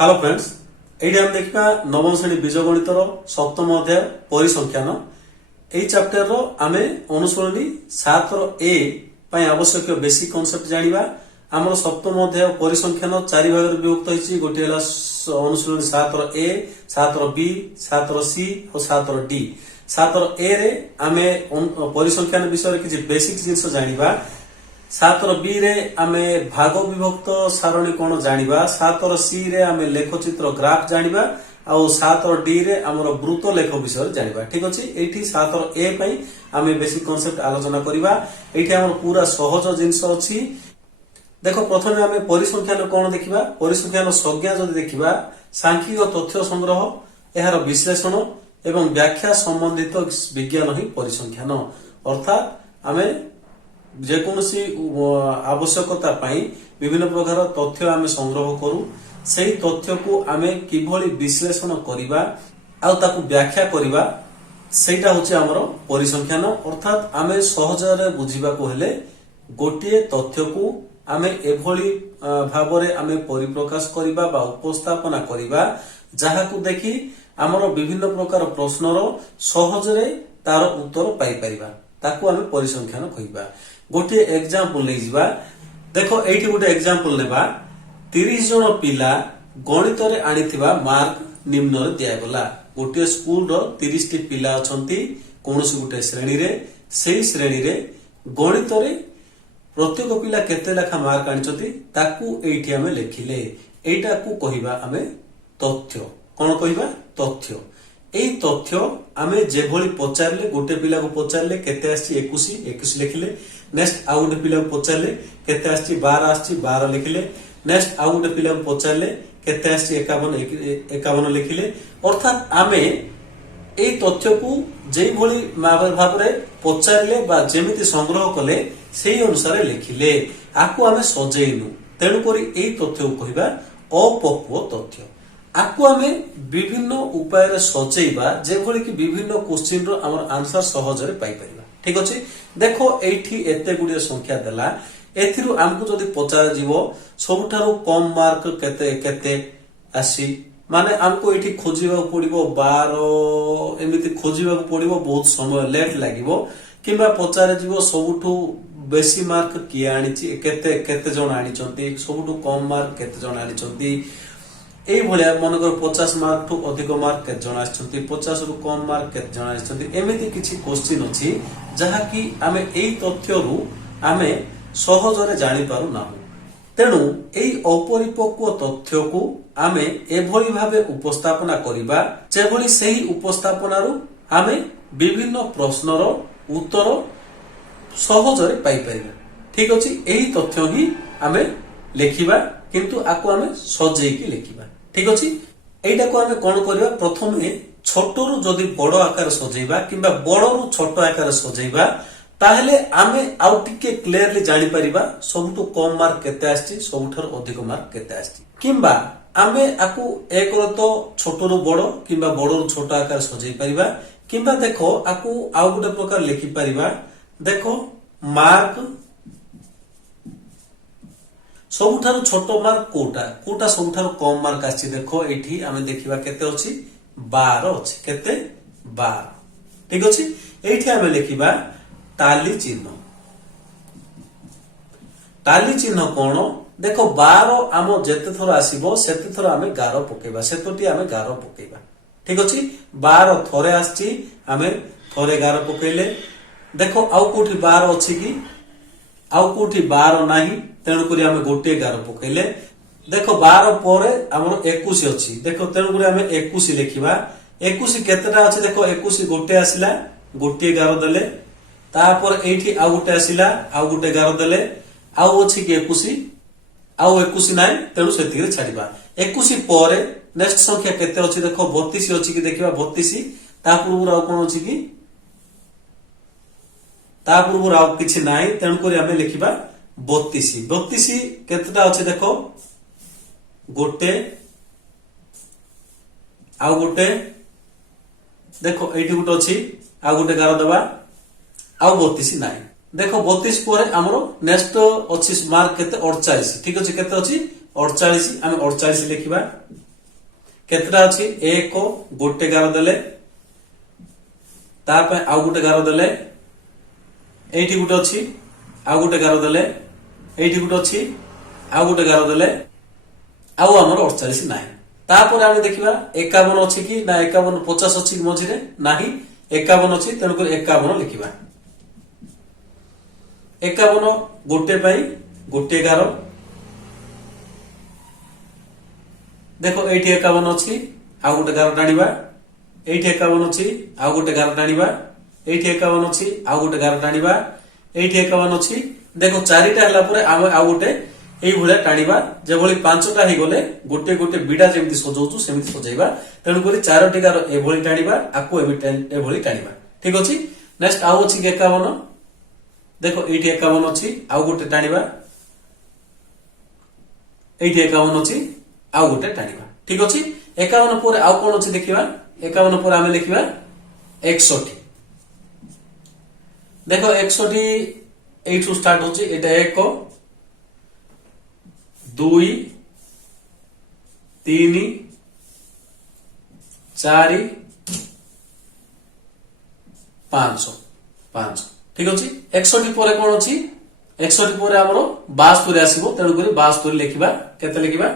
Hello friends एठी हम देखा नवम श्रेणी बीज गणितर सप्तम अध्याय परिसंख्यान एई चैप्टर रो आमे अनुसरणी 7 रो ए पय आवश्यक बेसिक कांसेप्ट जानिबा हमर सप्तम अध्याय परिसंख्यान चारि भाग रे विभक्त होइछि गोटे हला अनुसरणी 7 रो ए 7 रो बी 7 रो सी और 7 रो डी 7 रो ए रे आमे परिसंख्यान विषय रे किछि बेसिक जिंस जानिबा 7 रो बी रे आमे भाग विभक्त सारणी कोन जानिबा 7 रो सी रे आमे लेखचित्र ग्राफ जानिबा आ 7 रो डी रे हमर वृत्त लेख विषय जानिबा ठीक अछि एठी 7 रो ए पई आमे बेसिक कांसेप्ट आलोचना करिबा एठी हमर पूरा सहज जिंस अछि देखो प्रथमे आमे परिसंख्यान कोन देखिबा परिसंख्यान संज्ञा जदि देखिबा सांख्यिक तथ्य संग्रह एहार विश्लेषण एवं व्याख्या संबंधित विज्ञान ही परिसंख्यान अर्थात आमे जेकोसी आवश्यकता पाई विभिन्न प्रकार तथ्य आमे संग्रह करू सेही तथ्य को आमे किभली विश्लेषण करिबा आ ताकू व्याख्या करिबा सेटा होचे हमर परिसंख्यान अर्थात आमे सहजरे बुझिबा को हेले गोटिए तथ्य को आमे एभली भाबरे आमे परिप्रकाश करिबा बा उपस्थापना करिबा जहा को देखि हमर विभिन्न प्रकार प्रश्नर सहजरे तार उत्तर पाई परिबा ताकू आमे परिसंख्यान कहिबा गोटे एग्जांपल नै जिबा देखो एठी गोटे एग्जांपल नेबा 30 जन पिला गणित रे आनिथिबा मार्क निम्न रे दिया गला गोटे स्कूल रो 30 टी पिला अछंती कोनोसी गोटे श्रेणी रे सेही श्रेणी रे गणित रे प्रत्येक पिला केते लेखा मार्क आनिचंती ताकू एठी हमें लेखिले एटा को कहिबा हमें तथ्य कोन कहिबा तथ्य एई तथ्य आमे जेभली पचारले गोटे पिला को पचारले केते आछि 21 लिखिले नेक्स्ट आउ गोटे पिला को पचारले केते आछि 12 लिखिले नेक्स्ट आउ गोटे पिला को पचारले केते आछि 51 लिखिले अर्थात आमे एई तथ्य को जेई भली भाबरे पचारले बा जेमिति संग्रह कले सेही अनुसार लिखिले आकु आमे सजेइनु तेनु करी एई तथ्य को कहिबा अपक्व तथ्य आकु आमे विभिन्न उपाय रे सजेइबा जेभली कि विभिन्न क्वेश्चन रो हमर आंसर सहज रे पाई परिबा ठीक अछि देखो एठी एते गुडी संख्या देला एथिरु हमकु जदी पचार जीवो सबठारो कम मार्क केते केते आसी माने हमकु एठी खोजिबा पड़िबो 12 एमिति खोजिबा पड़िबो बहुत समय लेट लागिबो किबा पचार जीवो सबठु बेसी मार्क किया आनिछि केते केते जण आनिचंती सबठु कम मार्क केते जण आनिचंती एई भलिया मनकर 50 मार्क ठू अधिक मार्क केते जण आछंती 50 रु कम मार्क केते जण आछंती एमिति किछि क्वेश्चन अछि जहा कि आमे एई तथ्य रु आमे सहज रे जानि पारु नाहु तेनु एई अपरिपक्व तथ्य को आमे एभली भाबे उपस्थापना करिबा जेभली सेही उपस्थापना रु आमे विभिन्न प्रश्नर उत्तर सहज रे पाई परिबा ठीक अछि एही तथ्य ही आमे लेखिबा किंतु आको आमे सजेई की लेखिबा ठीक अछि एटा को आमे कोन करिबा प्रथमे छोट रु जदी बड़ आकार सजेइबा किबा बड़ रु छोट आकार सजेइबा ताहले आमे आउ टिके क्लियरली जानि परिबा सबटु कम मार्क केते आछि सबठार अधिक मार्क केते आछि किबा आमे आकु एक रो तो छोट रु बड़ किबा बड़ रु छोट आकार सजेइ परिबा किबा देखो आकु आउ गुटे प्रकार लेखि परिबा देखो मार्क सबठार छोट मार्क कोटा सबठार कम मार्क आछि देखो एठी आमे देखिबा केते अछि 12 अछि केते 12 ठीक अछि एठी आमे लेखिबा ताली चिन्ह कोन देखो 12 आमो जेते थोर आसीबो सेते थोर आमे गारो पकेबा सेतोटी आमे गारो पकेबा ठीक अछि 12 थोरे आछि आमे थोरे गारो पकेले देखो आउ कोठी 12 अछि कि आउ कोठी 12 नाही तेणु करी आमे गोटे गारो पकेले देखो 12 परे हमर 21 अछि देखो तेणु करी आमे 21 लिखिबा 21 केतेटा अछि देखो 21 गोटे आसिला गोटे गारो देले तापर एठी आ गोटे आसिला आ गोटे गारो देले आउ अछि कि 21 आउ 21 नाही तेणु सेति रे छाडिबा 21 परे नेक्स्ट संख्या केते अछि देखो 32 अछि कि देखिबा 32 ता पूर्व आउ कोन अछि कि ता पूर्व आउ किछि नाही तेणु करी आमे लिखिबा 32 केतेटा अछि देखो गोटे आउ गोटे देखो एठी गोटे अछि आउ गोटे गारो दबा आउ 32 नाही देखो 32 परे हमरो नेक्स्ट अछि मार्क केते 48 ठीक अछि केते अछि 48 आमे 48 लिखिबा केतटा अछि एक गोटे गार देले ताप आउ गोटे गार देले एठी गोटे अछि आउ गोटे गार देले एठी गोटे अछि आउ गोटे गार देले आउ हमर 48 नाही तापर आमे देखिबा 51 अछि कि ना 51 50 अछि मझिरे नाही 51 अछि तेनु कर 51 लिखिबा 51 गोटे पई गोटे गार देखो एठी 51 अछि आउ गोटे गार टाणीबा एठी 51 अछि आउ गोटे गार टाणीबा एठी 51 अछि आउ गोटे गार टाणीबा एठी 51 अछि देखो चारिटा हला परे आउ गोटे এই ভলিয়া টাণিবা যেভଳି পাঁচটা হই গলে গোটে গোটে বিড়া যেমতি সজাউଛୁ সেমতি সজাইবা তেণু কৰি চারটি গার এভଳି টাণিবা আকু এভଳି টাণিবা ঠিক ଅଛି নেক্সট আউ ଅଛି 51 দেখো এইটি 51 ଅଛି আউ গোটে টাণিবা এইটি 51 ଅଛି আউ গোটে টাণিবা ঠিক ଅଛି 51 পরে আউ কোন ଅଛି ଦେଖିবা 51 পরে ଆମେ লিখিবা 61 দেখো 61 এইটু স্টার্ট হচ্ছে এটা 1 2 3 4 5 5 ঠিক ଅଛି 61 পরে কোন ଅଛି 61 পরে ଆମର 72 ଆସିବ তেଣୁ কৰি 72 লিখিবা কেতে লিখিবা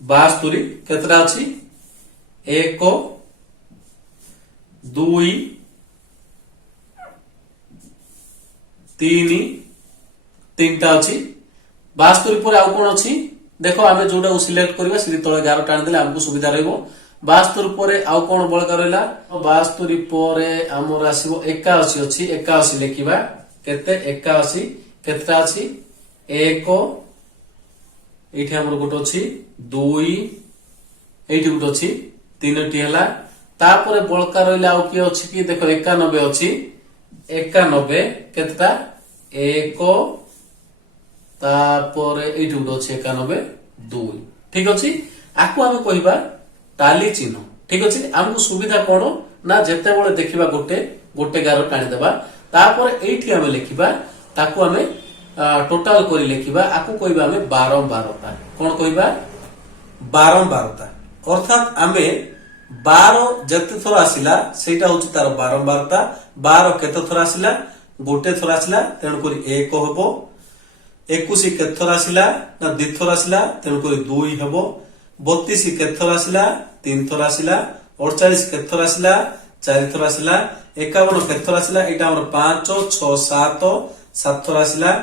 72 কেতটা ଅଛି 1 2 3 তিনটা ଅଛି 72 পরে আউ কোন ଅଛି দেখো আমি जोटा सिलेक्ट करबा সিরি তলে 11 টানি দেলে हमको সুবিধা রইবো 72 পরে আউ কোন বলকা রইলা 72 পরে আমর আসিবো 81 ଅଛି 81 লিখিবা কেতে 81 কেতটা ଅଛି 1 এইଠି हमर গোট ଅଛି 2 এইଠି গোট ଅଛି তিনটি হেলা তারপরে বলকা রইলা আউ কি ଅଛି কি দেখো 91 ଅଛି 91 কেতটা 1 तापर एठी गुड अछि 91 2 ठीक अछि आकु हम कहिबा टाली चिन्ह ठीक अछि हमकु सुविधा कोन ना जेते बेले देखिबा गोटे गोटे गार टाणी देबा तापर एठी हम लिखिबा ताकु हम टोटल करी लिखिबा आकु कहिबा हम बारंबारता कोन कहिबा बारंबारता अर्थात आमे 12 जते थोर आसिला सेटा होछि तार बारंबारता 12 केते थोर आसिला गोटे थोर आसिला तेनु करी 1 होबो 21 केथर आसिला ना दिथर आसिला तेणु करी 2 हेबो 32 केथर आसिला 3 थर आसिला 48 केथर आसिला 4 थर आसिला 51 केथर आसिला एटा हमर 5 6 7 7 थर आसिला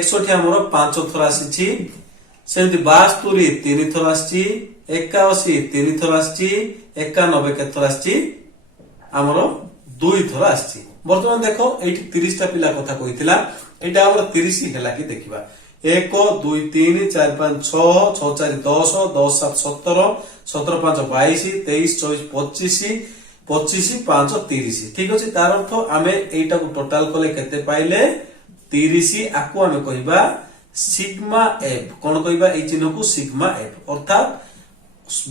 61 हमर 5 थर आसीची सेमति 72 3 थर आसीची 81 3 थर आसीची 91 केथर आसीची हमर 2 थर आसीची बर्तमान देखो एठी 30 टा पिला कथा कहितला एटा हमर 30 हैला कि देखिबा 1 2 3 4 5 6 6 4 10 10 7 17 17 5 22 23 24 25 25 5 30 ठीक अछि तार अर्थ आमे एटा को टोटल कले केते पाइले 30 आकु आमे कहिबा सिग्मा एफ कोन कहिबा ए चिन्ह को सिग्मा एफ अर्थात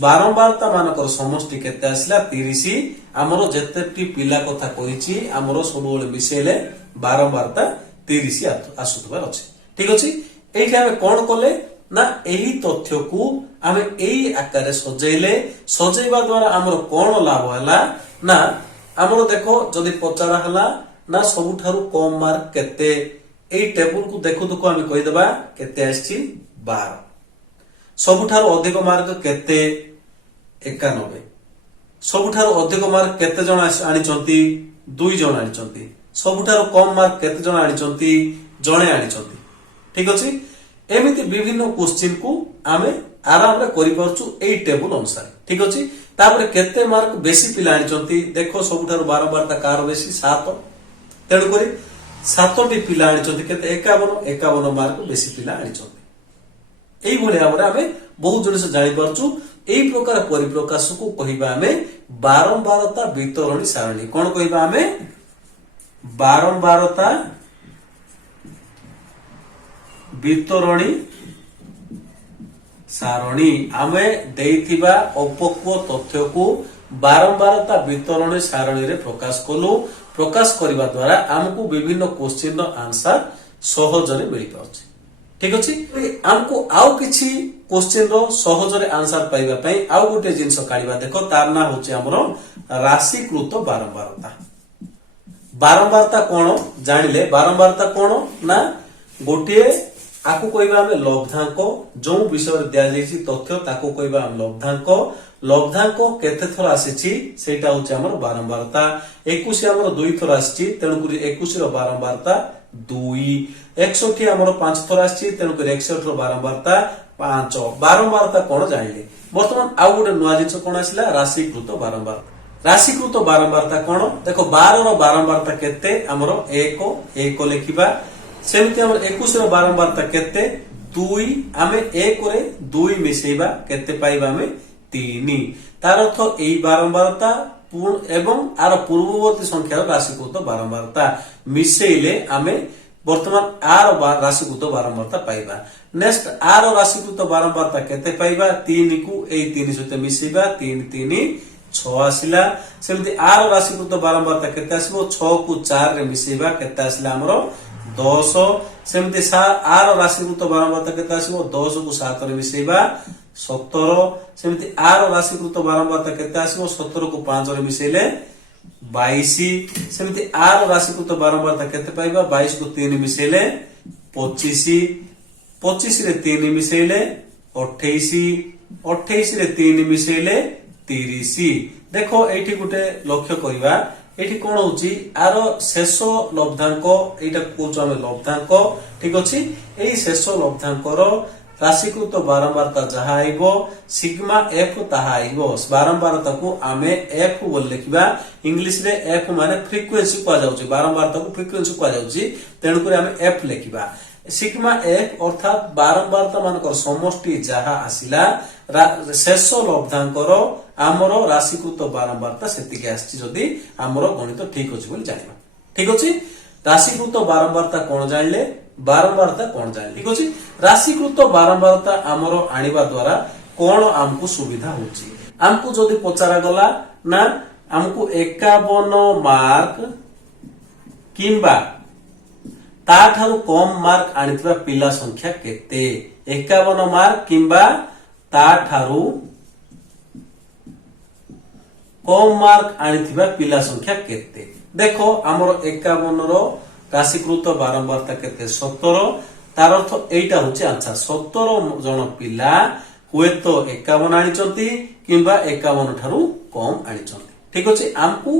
बारंबारता मानकर समष्टि केते आसला 30 हमरो जेतेटी पिला कथा कहिछि हमरो सबोले मिसेले बारंबारता 30 आसुतबार अछि ठीक अछि एठी हमें कोन कले ना एही तथ्य को हमें एही आकारे सजेइले सजेइबा द्वारा हमरो कोन लाभ हला ना हमरो देखो जदी पचारा हला ना सबुठारु कम मार्क केते एही टेबल को देखो तो हमें कहि देबा केते आछि 12 सबुठारु अधिक मार्क केते 91 सबुठारु अधिक मार्क केते जण आनिचंती 2 जण आनिचंती सबुठारु कम मार्क केते जण आनिचंती जणे आनिचंती ठीक अछि एमिति विभिन्न क्वेश्चन को आमे आराम रे करि परछु एई टेबल अनुसार ठीक अछि तापर केते मार्क बेसी पिला आनिचंती देखो सबुठारु बारंबारता कार बेसी 7 तेणु करी 7 टी पिला आनिचंती केते 51 मार्क बेसी पिला आनिचंती एई भले भाबरे आमे बहुत जिनिस जानि परछु एई प्रकार परिप्रकाश को कहिबा आमे बारंबारता वितरणी सारणी कोन कहिबा आमे बारंबारता वितरणी सारणी आमे देइथिबा अपक्व तथ्य को बारंबारता वितरणी सारणी रे प्रकाश कलु प्रकाश करबा द्वारा हमकु विभिन्न क्वेश्चन रो आंसर सहज रे मिलि पाउछि ठीक अछि हमको आउ किछि क्वेश्चन रो सहजरे आंसर पाइबा पई आउ गोटे जिंस काढिबा देखो तार ना होचे हमरो राशिकृत बारंबारता। बारंबारता कोन जानिले बारंबारता कोन ना गोटे आकु कहबा हम लब्धांक जो विषय दिया जायछि तथ्य ताकु कहबा हम लब्धांक लब्धांक केते थर आसीछि सेटा होचे हमर बारंबारता 21 हमर 2 थर आसीछि तेनु करी 21 रो बारंबारता 2 61 हमर 5 थर आसीछि तेनु करी 61 रो बारंबारता 5 बारंबारता कोन जानिले वर्तमान आउ गोटे नुवा जिंस कोन आसिला राशिकृत बारंबारता। राशिकृत बारंबारता कोन देखो 12 रो बारंबारता केते हमर 1 1 लेखिबा सेमति हमर 21 रो बारंबारता केते 2 आमे 1 रे 2 मिसेइबा केते पाइबा हमें 3 तार अर्थ एई बारंबारता एवं आर पूर्ववर्ती संख्यार राशिकृत बारंबारता मिसेइले आमे वर्तमान आर राशिकृत बारंबारता पाइबा। नेक्स्ट आर राशिकृत बारंबारता केते पाइबा 3 को एई 3 सहित मिसेइबा 3 3 6 आसिला सेमति आर राशिकृत बारंबारता केते आसीबो 6 को 4 रे मिसेइबा केते आसिला हमरो 10 सेमति आर राशिकृत बारंबारता केते आसीबो 10 को 7 रे मिसेइबा 17 सेमति आर राशिकृत बारंबारता केते आसीबो 17 को 5 रे मिसेइले 22 सेमति आर राशिकृत बारंबारता केते पाइबा 22 को 3 मिसेइले 25 25 रे 3 मिसेइले 28 28 रे 3 मिसेइले 30 देखो एठी गुटे लक्ष्य करिवा एठी कोन होची आर शेष लब्धांक एटा कोच हम लब्धांक ठीक अछि एई शेष लब्धांक रो राशिकृत बारंबारता जहा आइबो सिग्मा एफ ताहा आइबो बारंबारता को आमे एफ बोल लिखिबा इंग्लिश रे एफ माने फ्रीक्वेंसी को जाउची बारंबारता को फ्रीक्वेंसी को जाउची तेनु करे आमे एफ लिखिबा सिग्मा एफ अर्थात बारंबारता मानकर समष्टि जहा आसिला शेष लब्धांक रो हमरो राशिकृत बारंबारता सेतिके आछि जदी हमरो गणित ठीक अछि बोली जानिबा ठीक अछि। राशिकृत बारंबारता कोन जानिले बारंबारता कोन जानिले ठीक अछि राशिकृत बारंबारता हमरो आनिबा द्वारा कोन हमकु सुविधा होछि हमकु जदी पचारा गला ना हमकु 51 मार्क किंबा ता ठारू कम मार्क आनितबा पिला संख्या केते 51 मार्क किंबा ता ठारू कम मार्क आनिथिबा पिला संख्या केते देखो हमरो 51 रो राशिकृत बारंबारता केते 17 तार अर्थ एटा होचे आंसर 17 जण पिला हुए तो 51 आनिचंती किंबा 51 ठारू कम आनिचंती ठीक अछि हमकु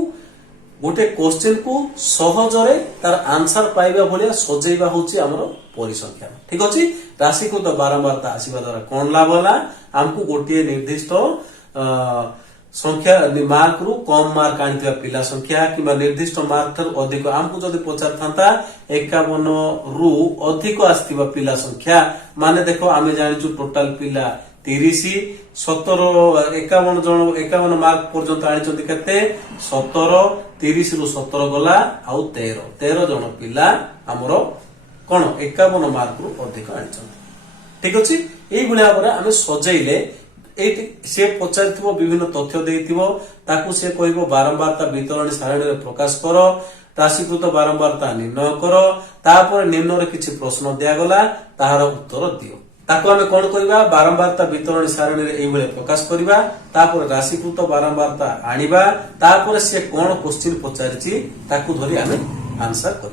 गोटे क्वेश्चन को सहजरे तार आंसर पाइबा भलिया सजेइबा होची हमरो परिसंख्या ठीक अछि। राशिकृत बारंबारता आसीबा द्वारा कोन लाभ होला हमकु गोटे निर्दिष्ट संख्या मार्क रु कम मार्क आनिथिबा पिला संख्या किबा निर्दिष्ट मार्क थार अधिक हमकु जदी पचार थांता 51 रु अधिक आस्थिबा पिला संख्या माने देखो आमे जानिचु टोटल पिला 30 17 51 जण 51 मार्क पर्यंत आनिचंती केते 17 30 रु 17 गला आउ 13 जण पिला हमरो कोन 51 मार्क रु अधिक आनिचंती ठीक अछि। एई भलिया भाबरे आमे सजेइले से पचारिथिबो विभिन्न तथ्य देइथिबो ताकू से कहइबो बारंबारता वितरण सारणी रे प्रकाश करो राशिकृत बारंबारता निर्णय करो तापर निम्न रे किछि प्रश्न दिया गला ताहार उत्तर दियो ताकू हमें कोन करबा बारंबारता वितरण सारणी रे एई भले प्रकाश करबा तापर राशिकृत बारंबारता आनिबा तापर से कोन क्वेश्चन पचारिछि ताकू धरि हमें आंसर कर